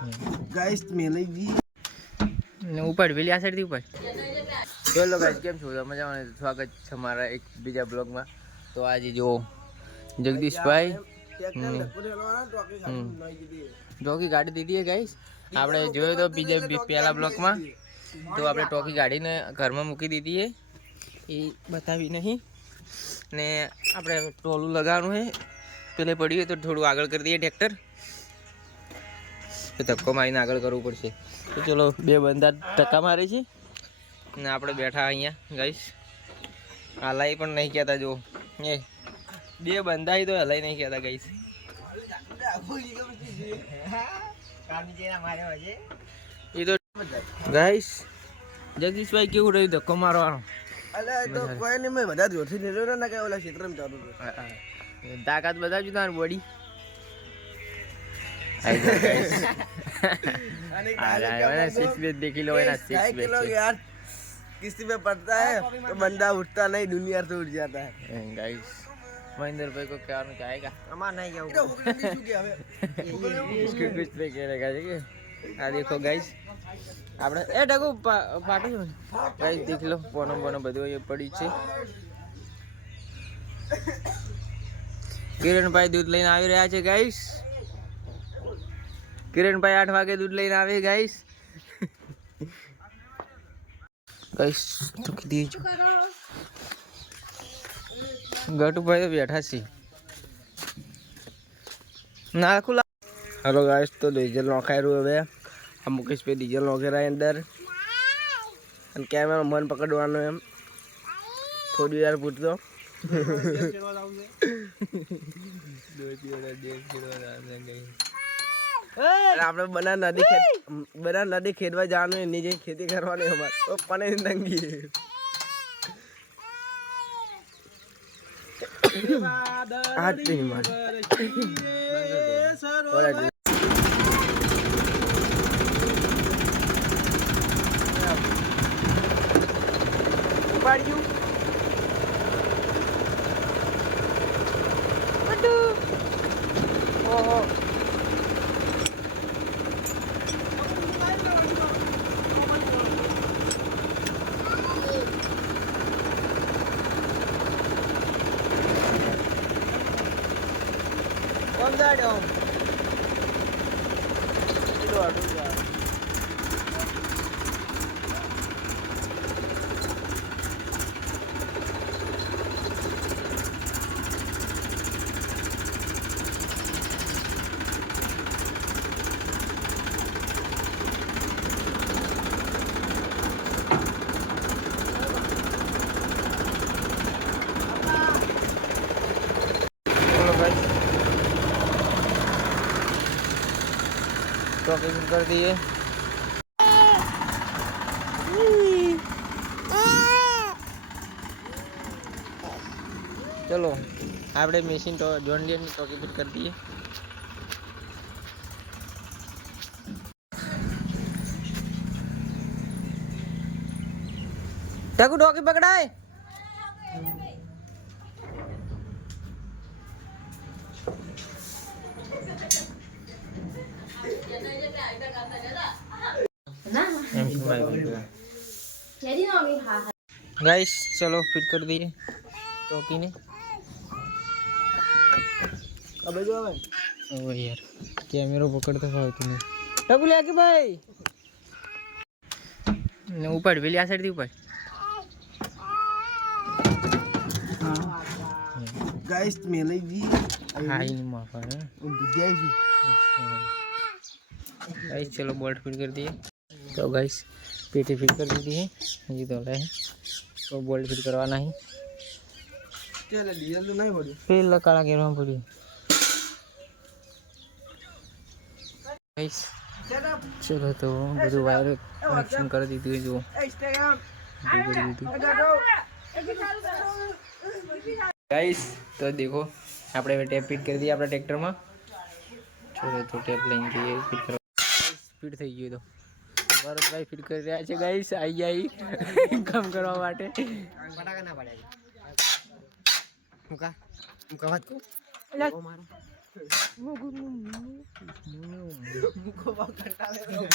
Guys મે લઈ દી ને ઉપાડ વેલી આ સાઈડથી ઉપાડ ચલો ગાઈસ કેમ છો? મજામાં? સ્વાગત છે મારા એક બીજા બ્લોગમાં. તો આજે જો જગદીશભાઈ. ટોકી ગાડી દીધી હે ગાઈસ આપણે જોયો તો બીજા પહેલા બ્લોકમાં તો આપણે ટોકી ગાડીને ઘરમાં મૂકી દીધી એ બતાવી નહીં. ને આપણે ટોલું લગાવવાનું છે. પેલે પડ્યું તો થોડું આગળ કરી દઈએ ટ્રેક્ટર. તો ધક્કો મારીને આગળ કરવું પડશે. તો ચલો બે બંદા ધક્કા મારે છે. ને આપણે બેઠા અહીંયા ગઈશ હલાઈ પણ નહીં કહેતા જો એ બે બંધાઈ તો હલાઈ નહીં કહેતા ગઈશ એ તો ગઈશ જગદીશભાઈ કેવું રહ્યું ધક્કો મારવાનો? તો કોઈ નહીં મેં બધા જોરથી લીધો ને ઓલા ક્ષેત્રમાં ચાલુ તાકાત બધા જ તમારી બોડી. किसी पे पड़ता है तो बंदा उठता नहीं दुनिया से उठ जाता है ગાઈસ મહેન્દ્રભાઈ को કહેવાનું ચાહેગા અમાર નહીં કેવું इसको कुछ नहीं करेगा ठीक है આ દેખો ગાઈસ આપણે એ ડગુ પાટો ગાઈસ દેખ લો પોનો પોનો બધું એ પડી છે કિરણભાઈ દૂધ લઈને આવી રહ્યા છે ગાઈસ કિરણ ભાઈ આઠ વાગે દૂધ લઈને આવે ગાઈશ ગાઈસ તો કીધી ગટુભાઈ તો બેઠા છે નાખું હેલો ગાઈશ તો ડીઝલ નોખાયેલું હવે. આ મુકેશભાઈ ડીઝલ નોખેરા અંદર. અને કેમેરા મન પકડવાનું એમ. થોડી વાર પૂછતો દોઢ દિવસ દેડ કિલો આપણે બના નદી ખેત બના નદી ખેડવા જવાનું એની જે ખેતી કરવાની અમારે. તો પણ તંગી ઉપાડ્યું. ઓહો. કોણ टॉकिंग कर दिए ચલો આપણે મશીન તો જોન ડિયરની ટોકી ફિટ કરી દઈએ ટકુ ટોકી પકડાય गाइस चलो फिट कर दिए टोकी ने અબે જો હવે ओ यार कैमरा पकड़ता था तूने टकू ले आके भाई ने ऊपर वेली आ साइड थी ऊपर ગાઈસ મેલી જી हां इन मां पर ગુજાઈ છું गाइस चलो बोल्ट फिट कर दिए तो गाइस पेटी फिट कर दी है ये तो है तो बोल्ट फिट करवाना है ચાલે ડીઝલ તો નહીં પડ્યું પેલા કાળા ઘેરવા પડ્યું ગાઈસ ચલો તો બધું વાયર કનેક્શન કરી દીધું છે જો ઇન્સ્ટાગ્રામ બધું કરી દીધું ગાઈસ તો દેખો આપણે હવે ટેપ ફિટ કરી દઈએ આપણા ટ્રેક્ટરમાં ચલો તો ટેપ લઈને જઈએ ફિટ કરવા ફિટ થઈ ગયું તો ભરતભાઈ ફિટ કરી રહ્યા છે ગાઈસ આઈ આઈ કામ કરવા માટે. ફટાકા ના પડ્યા મુકા મુકા વાત કહું એટલે મુકો બહુ કંટાળેલો